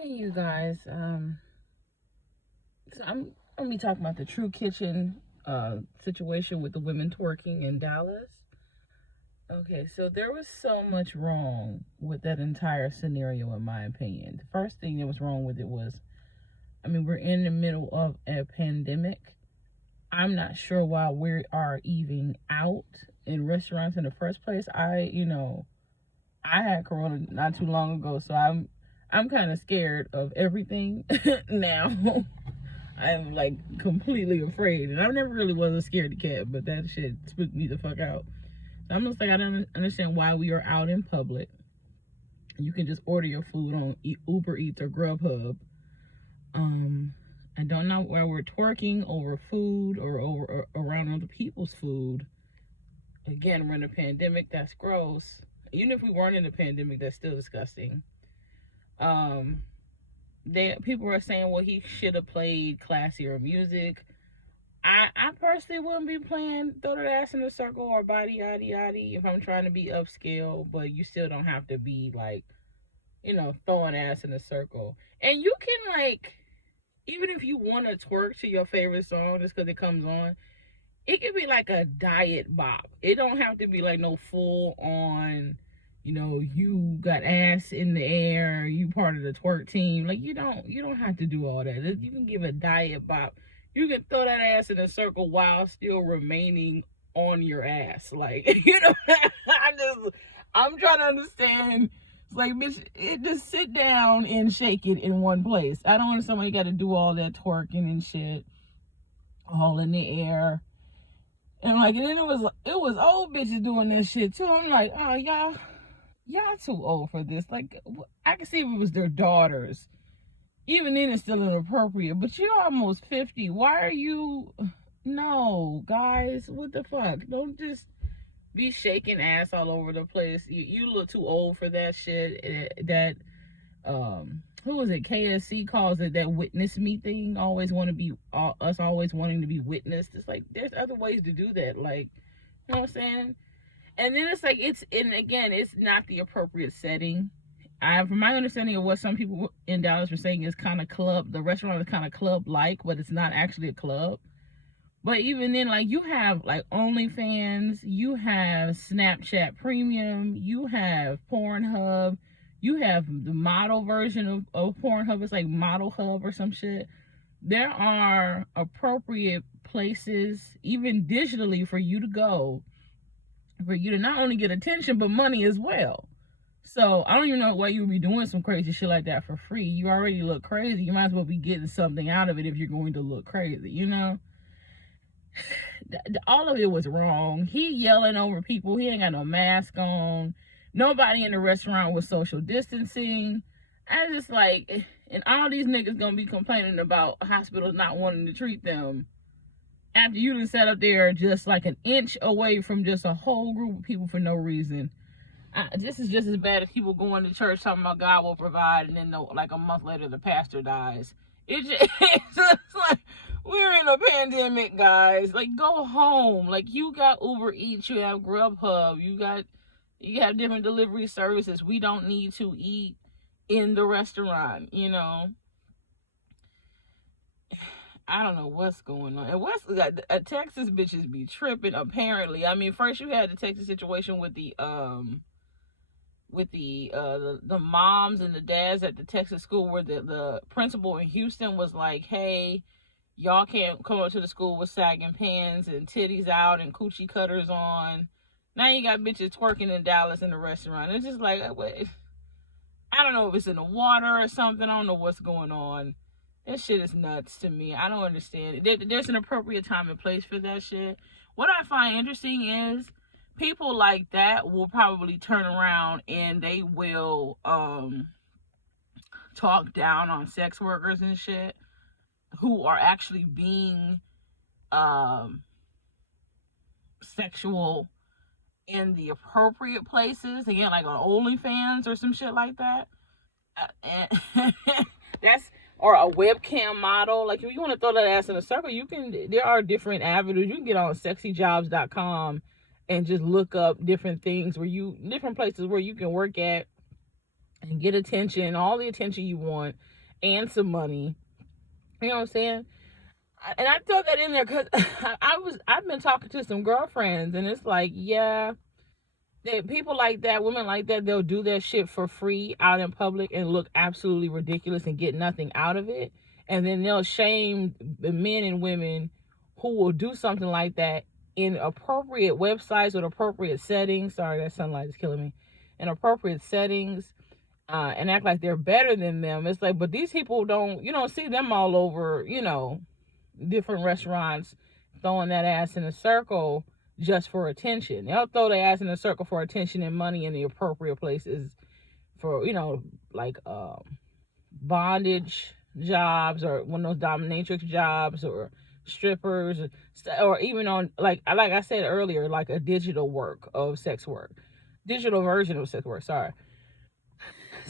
Hey, you guys. So I'm gonna be talking about the True Kitchen situation with the women twerking in Dallas. Okay, so there was so much wrong with that entire scenario, in my opinion. The first thing that was wrong with it was, we're in the middle of a pandemic. I'm not sure why we are even out in restaurants in the first place. I had corona not too long ago, so I'm kind of scared of everything now. I'm like completely afraid, and I never really was a scaredy cat, but that shit spooked me the fuck out. So I'm just like, I don't understand why we are out in public. You can just order your food on Uber Eats or Grubhub. I don't know why we're twerking over food or around other people's food. Again, we're in a pandemic. That's gross. Even if we weren't in a pandemic, that's still disgusting. People are saying, well, he should have played classier music. I personally wouldn't be playing Throw That Ass in a Circle or Body Yaddy Yaddy if I'm trying to be upscale, but you still don't have to be like, throwing ass in a circle. And you can, like, even if you want to twerk to your favorite song just because it comes on, it could be like a diet bop. It don't have to be like no full on, you got ass in the air, you part of the twerk team. Like, you don't have to do all that. You can give a diet bop. You can throw that ass in a circle while still remaining on your ass. Like, I'm trying to understand. It's like, bitch, just sit down and shake it in one place. I don't want somebody got to do all that twerking and shit all in the air. And like, and then it was old bitches doing this shit too. I'm like, oh, y'all too old for this. Like, I can see if it was their daughters. Even then, it's still inappropriate. But you're almost 50. Why are you? No, guys, what the fuck? Don't just be shaking ass all over the place. You look too old for that shit. Who was it? KSC calls it that witness me thing. Always want to be us always wanting to be witnessed. It's like there's other ways to do that. Like, you know what I'm saying? And then it's like it's not the appropriate setting. From my understanding of what some people in Dallas were saying, is kind of club. The restaurant is kind of club-like, but it's not actually a club. But even then, like, you have like OnlyFans, you have Snapchat Premium, you have Pornhub, you have the model version of Pornhub. It's like Model Hub or some shit. There are appropriate places, even digitally, for you to go, for you to not only get attention, but money as well. So I don't even know why you would be doing some crazy shit like that for free. You already look crazy. You might as well be getting something out of it if you're going to look crazy, All of it was wrong. He yelling over people. He ain't got no mask on. Nobody in the restaurant was social distancing. I just like, and all these niggas gonna be complaining about hospitals not wanting to treat them after you done sat up there just like an inch away from just a whole group of people for no reason. This is just as bad as people going to church talking about God will provide, and then like a month later the pastor dies. It's just like, we're in a pandemic, guys. Like, go home. Like, you got Uber Eats, you have Grubhub, you have different delivery services. We don't need to eat in the restaurant, I don't know what's going on. And Texas bitches be tripping, apparently. First you had the Texas situation with the moms and the dads at the Texas school, where the principal in Houston was like, hey, y'all can't come up to the school with sagging pants and titties out and coochie cutters on. Now you got bitches twerking in Dallas in the restaurant. It's just like, wait, I don't know if it's in the water or something. I don't know what's going on. That shit is nuts to me. I don't understand. There's an appropriate time and place for that shit. What I find interesting is people like that will probably turn around and they will talk down on sex workers and shit who are actually being sexual in the appropriate places. Again, like on OnlyFans or some shit like that. And or a webcam model. Like, if you want to throw that ass in a circle, there are different avenues. You can get on sexyjobs.com and just look up different things different places where you can work at and get attention, all the attention you want, and some money. You know what I'm saying? And I throw that in there because I've been talking to some girlfriends, and it's like, yeah, people like that, women like that, they'll do that shit for free out in public and look absolutely ridiculous and get nothing out of it. And then they'll shame the men and women who will do something like that in appropriate websites with appropriate settings. Sorry, that sunlight is killing me. In appropriate settings, and act like they're better than them. It's like, but these people you don't see them all over, different restaurants throwing that ass in a circle just for attention. They'll throw their ass in a circle for attention and money in the appropriate places for, like bondage jobs, or one of those dominatrix jobs, or strippers, or even on, like I said earlier, like a digital work of sex work, digital version of sex work, sorry.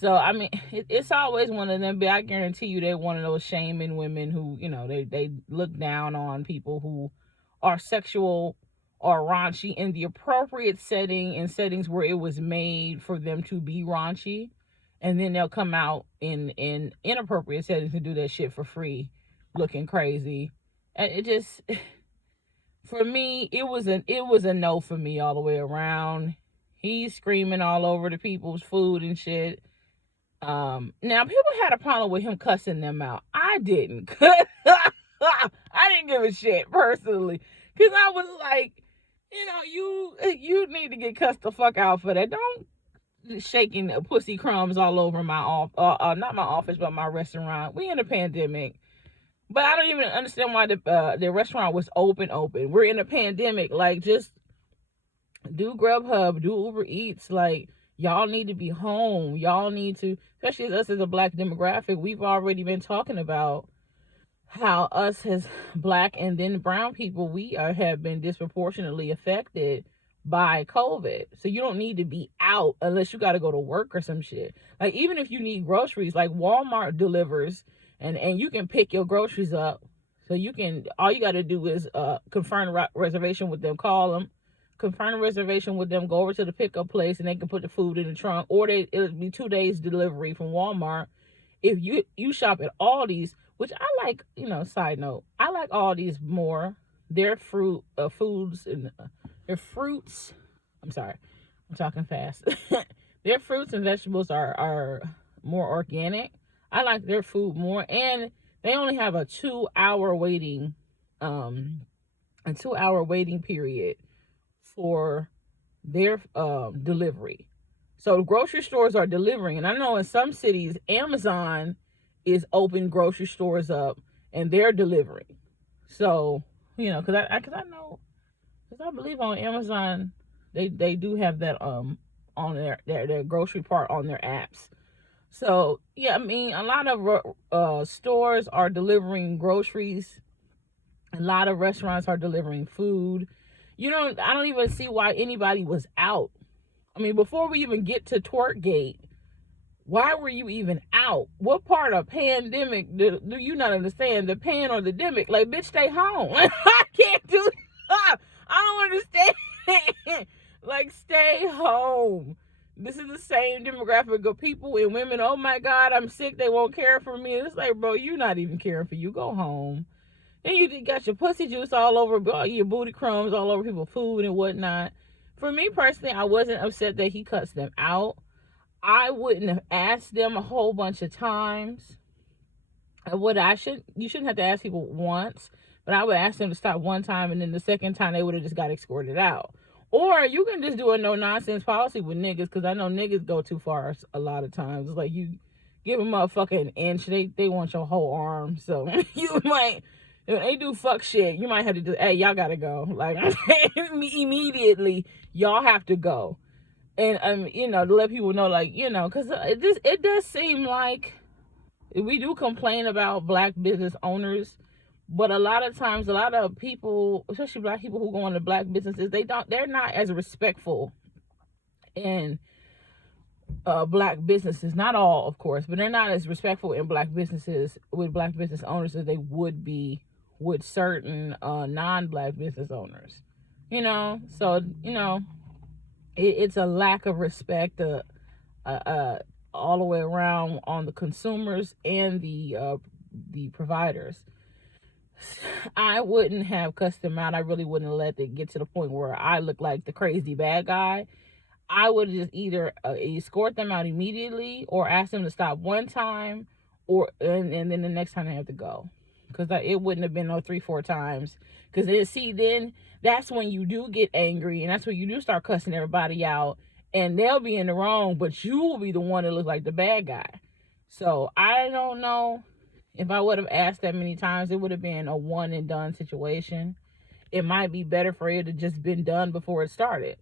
So, I mean, it's always one of them, but I guarantee you they're one of those shaming women who, they look down on people who are sexual or raunchy in the appropriate setting, in settings where it was made for them to be raunchy. And then they'll come out in inappropriate settings and do that shit for free, looking crazy. And it just, for me, it was a no for me all the way around. He's screaming all over the people's food and shit. Now people had a problem with him cussing them out. I didn't. I didn't give a shit personally, because I was like, you need to get cussed the fuck out for that. Don't shaking pussy crumbs all over my not my office, but my restaurant. We in a pandemic, but I don't even understand why the restaurant was open. We're in a pandemic. Like, just do Grubhub, do Uber Eats. Like, y'all need to be home. Y'all need to, especially us as a black demographic, we've already been talking about how us as black and then brown people, we have been disproportionately affected by COVID. So you don't need to be out unless you got to go to work or some shit. Like, even if you need groceries, like Walmart delivers, and you can pick your groceries up. So all you got to do is confirm a reservation with them, call them, confirm a reservation with them, go over to the pickup place, and they can put the food in the trunk, or it'll be 2 days delivery from Walmart. If you shop at Aldi's, which I like, side note, I like Aldi's more. Their foods and their fruits, I'm sorry, I'm talking fast. Their fruits and vegetables are more organic. I like their food more, and they only have a 2-hour waiting period for their delivery. So grocery stores are delivering, and I know in some cities Amazon is open grocery stores up and they're delivering. So, because I believe on Amazon they do have that on their grocery part on their apps. So yeah, I mean, a lot of stores are delivering groceries. A lot of restaurants are delivering food. I don't even see why anybody was out. I mean, before we even get to Twerkhate, why were you even out? What part of pandemic do you not understand? The pan or the demic? Like, bitch, stay home. I can't do I don't understand. Like, stay home. This is the same demographic of people and women. Oh my God, I'm sick. They won't care for me. It's like, bro, you're not even caring for you. Go home. Then you got your pussy juice all over, your booty crumbs all over people's food and whatnot. For me personally, I wasn't upset that he cuts them out. I wouldn't have asked them a whole bunch of times. You shouldn't have to ask people once, but I would ask them to stop one time, and then the second time they would have just got escorted out. Or you can just do a no nonsense policy with niggas, because I know niggas go too far a lot of times. It's like, you give them a fucking inch, they want your whole arm. So you might, if they do fuck shit, you might have to do, hey, y'all gotta go. Like, immediately, y'all have to go. And, to let people know, like, because it does seem like we do complain about black business owners, but a lot of times, a lot of people, especially black people who go into black businesses, they're not as respectful in black businesses. Not all, of course, but they're not as respectful in black businesses with black business owners as they would be with certain non-black business owners. So, it's a lack of respect, all all the way around on the consumers and the providers. I wouldn't have cussed them out. I really wouldn't have let it get to the point where I look like the crazy bad guy. I would just either escort them out immediately or ask them to stop one time, or and then the next time they have to go, because it wouldn't have been no 3-4 times. Because then that's when you do get angry, and that's when you do start cussing everybody out, and they'll be in the wrong, but you will be the one that looks like the bad guy. So I don't know if I would have asked that many times. It would have been a one and done situation. It might be better for it to just been done before it started.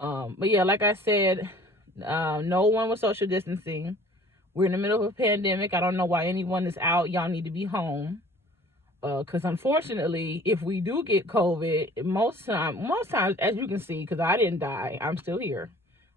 But yeah, like I said, no one was social distancing. We're in the middle of a pandemic. I don't know why anyone is out. Y'all need to be home. Because unfortunately, if we do get COVID, most times, as you can see, because I didn't die, I'm still here.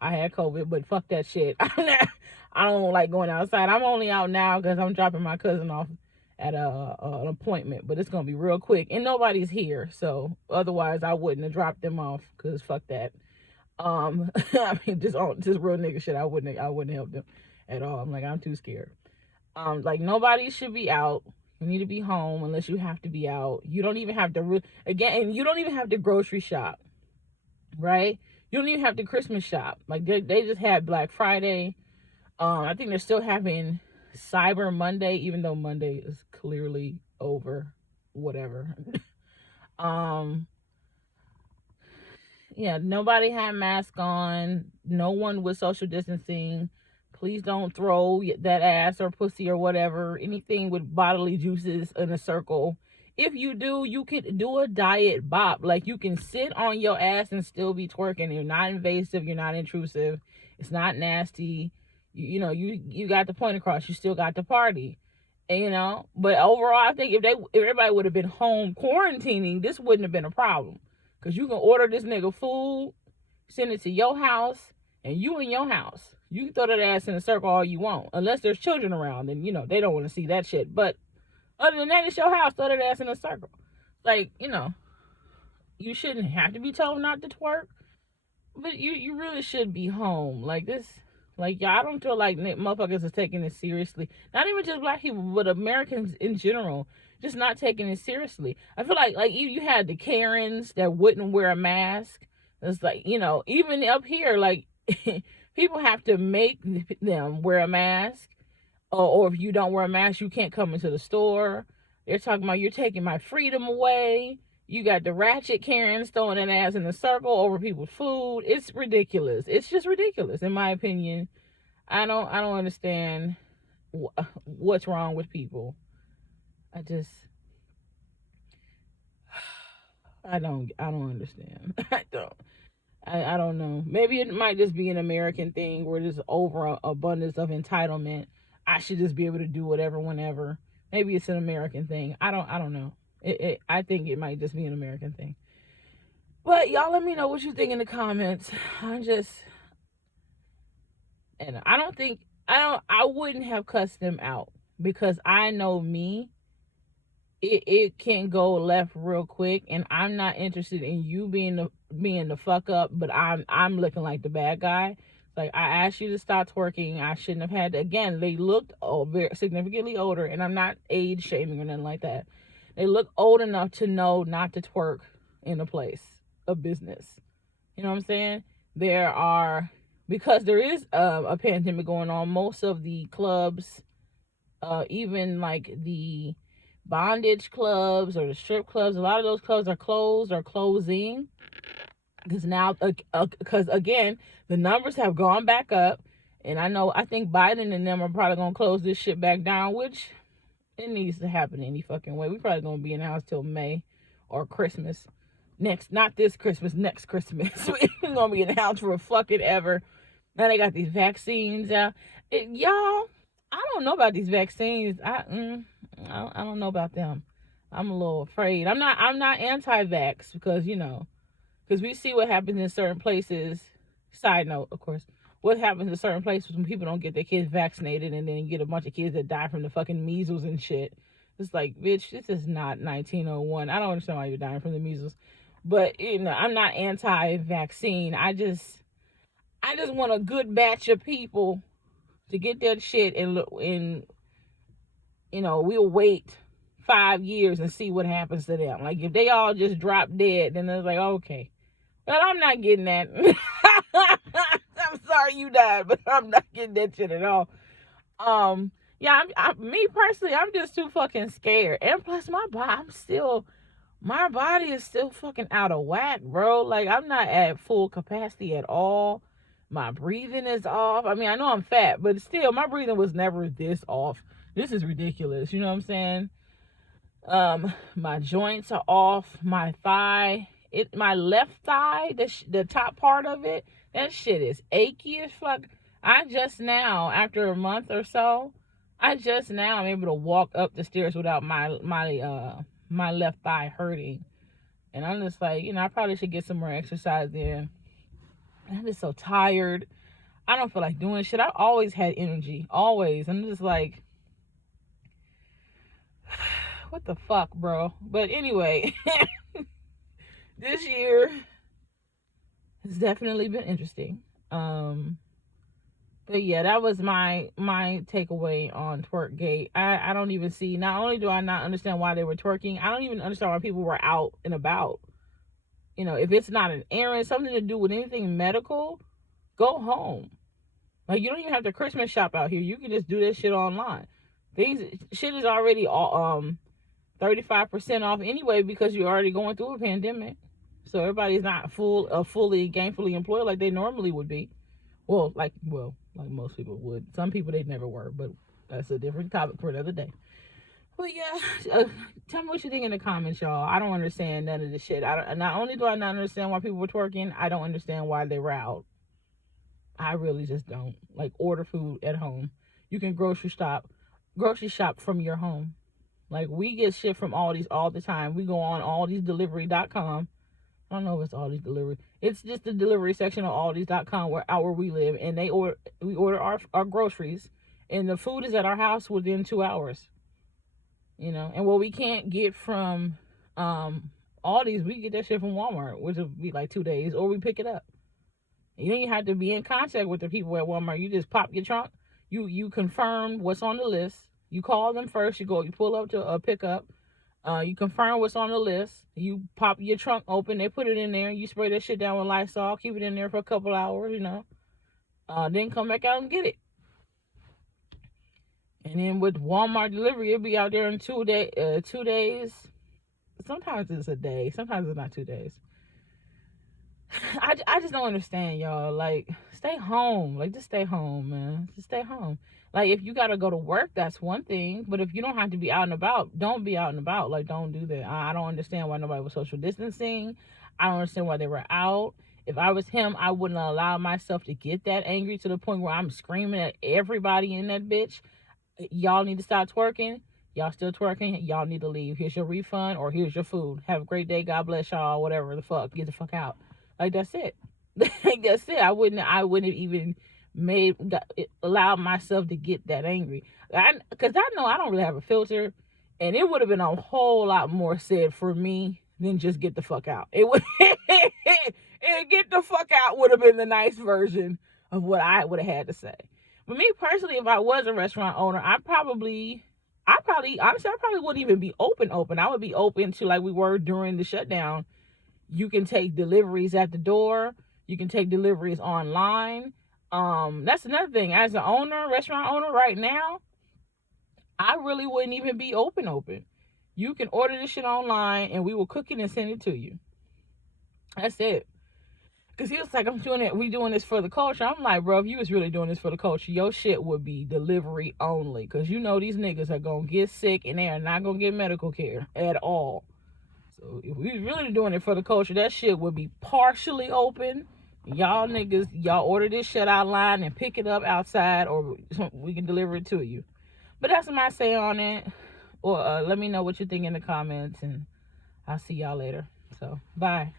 I had COVID, but fuck that shit. I don't like going outside. I'm only out now because I'm dropping my cousin off at an appointment, but it's gonna be real quick, and nobody's here. So otherwise, I wouldn't have dropped them off, because fuck that. I mean, just real nigga shit. I wouldn't help them at all. I'm like, I'm too scared. Like, nobody should be out. You need to be home unless you have to be out. You don't even have to and you don't even have to grocery shop, right? You don't even have to Christmas shop. Like, they just had Black Friday. I think they're still having Cyber Monday, even though Monday is clearly over. Whatever. Yeah, nobody had mask on. No one was social distancing. Please don't throw that ass or pussy or whatever, anything with bodily juices in a circle. If you do, you can do a diet bop. Like, you can sit on your ass and still be twerking. You're not invasive. You're not intrusive. It's not nasty. You got the point across. You still got the party. And, but overall, I think if everybody would have been home quarantining, this wouldn't have been a problem. Because you can order this nigga food, send it to your house, and you in your house. You can throw that ass in a circle all you want. Unless there's children around, and, they don't want to see that shit. But other than that, it's your house. Throw that ass in a circle. Like, you shouldn't have to be told not to twerk. But you really should be home. Like, this, like, y'all, I don't feel like motherfuckers are taking it seriously. Not even just black people, but Americans in general. Just not taking it seriously. I feel like you had the Karens that wouldn't wear a mask. It's like, even up here, like, people have to make them wear a mask. Or if you don't wear a mask, you can't come into the store. They're talking about, you're taking my freedom away. You got the ratchet Karens throwing that ass in a circle over people's food. It's ridiculous. It's just ridiculous, in my opinion. I don't understand what's wrong with people. I don't understand. I don't know. Maybe it might just be an American thing where there's overabundance of entitlement. I should just be able to do whatever, whenever. Maybe it's an American thing. I don't know. I think it might just be an American thing. But y'all let me know what you think in the comments. I wouldn't have cussed them out, because I know me. It can go left real quick, and I'm not interested in you being the fuck up, but I'm looking like the bad guy. Like, I asked you to stop twerking. I shouldn't have had to. Again, they looked very significantly older, and I'm not age shaming or nothing like that. They look old enough to know not to twerk in a place of business. You know what I'm saying? Because there is a pandemic going on, most of the clubs, even like the bondage clubs or the strip clubs, a lot of those clubs are closed or closing, because again, the numbers have gone back up, and I think Biden and them are probably gonna close this shit back down, which it needs to happen any fucking way. We probably gonna be in the house till May or Christmas not this Christmas, next Christmas. We're gonna be in the house for a fucking ever. Now they got these vaccines out. Y'all, I don't know about these vaccines. I don't know about them. I'm a little afraid. I'm not anti-vax, because we see what happens in certain places. Side note, of course, what happens in certain places when people don't get their kids vaccinated, and then you get a bunch of kids that die from the fucking measles and shit. It's like, bitch, this is not 1901. I don't understand why you're dying from the measles. But, I'm not anti-vaccine. I just want a good batch of people to get that shit, and we'll wait 5 years and see what happens to them. Like, if they all just drop dead, then it's like, okay, well, I'm not getting that. I'm sorry you died, but I'm not getting that shit at all. Yeah, me personally, I'm just too fucking scared. And plus, my body is still fucking out of whack, bro. Like, I'm not at full capacity at all. My breathing is off. I mean, I know I'm fat, but still, my breathing was never this off. This is ridiculous. You know what I'm saying? My joints are off. My left thigh, the top part of it, that shit is achy as fuck. I just now, after a month or so, I'm able to walk up the stairs without my left thigh hurting. And I'm just like, I probably should get some more exercise in. I'm just so tired. I don't feel like doing shit. I always had energy, always. I'm just like, what the fuck, bro? But anyway, this year has definitely been interesting. But yeah, that was my takeaway on Twerkgate. I don't even see, not only do I not understand why they were twerking, I don't even understand why people were out and about. If it's not an errand, something to do with anything medical, go home. Like, you don't even have to Christmas shop out here. You can just do that shit online. Shit is already 35% off anyway, because you're already going through a pandemic. So everybody's not fully gainfully employed like they normally would be. Well, like most people would. Some people, they never were, but that's a different topic for another day. But yeah, tell me what you think in the comments, y'all. I don't understand none of this shit. Not only do I not understand why people were twerking, I don't understand why they were out. I really just don't. Like, order food at home. You can grocery shop from your home. Like, we get shit from Aldi's all the time. We go on aldisdelivery.com. I don't know if it's Aldi's delivery. It's just the delivery section of aldis.com where we live, and we order our groceries, and the food is at our house within 2 hours. And what we can't get from Aldi's, we get that shit from Walmart, which will be like 2 days, or we pick it up. You don't even have to be in contact with the people at Walmart. You just pop your trunk. You confirm what's on the list. You call them first. You pull up to a pickup. You confirm what's on the list. You pop your trunk open. They put it in there. You spray that shit down with Lysol. Keep it in there for a couple hours, Then come back out and get it. And then with Walmart delivery, it'll be out there in 2 days. Sometimes it's a day. Sometimes it's not 2 days. I just don't understand, y'all. Like, stay home. Like, just stay home, man. Just stay home. Like, if you got to go to work, that's one thing. But if you don't have to be out and about, don't be out and about. Like, don't do that. I don't understand why nobody was social distancing. I don't understand why they were out. If I was him, I wouldn't allow myself to get that angry to the point where I'm screaming at everybody in that bitch. Y'all need to stop twerking. Y'all still twerking. Y'all need to leave. Here's your refund, or here's your food. Have a great day. God bless y'all. Whatever the fuck. Get the fuck out. Like, that's it. Like, that's it. I wouldn't have even allowed myself to get that angry. Because I know I don't really have a filter, and it would have been a whole lot more said for me than just get the fuck out. It would and get the fuck out would have been the nice version of what I would have had to say. But me personally, if I was a restaurant owner, I probably wouldn't even be open. I would be open to, like we were during the shutdown. You can take deliveries at the door. You can take deliveries online. That's another thing. As an restaurant owner right now, I really wouldn't even be open. You can order this shit online, and we will cook it and send it to you. That's it. Because he was like, we doing this for the culture. I'm like, bro, if you was really doing this for the culture, your shit would be delivery only. Because these niggas are going to get sick, and they are not going to get medical care at all. So if we was really doing it for the culture, that shit would be partially open. Y'all niggas, order this shit online and pick it up outside, or we can deliver it to you. But that's my say on it. Or let me know what you think in the comments, and I'll see y'all later. So, bye.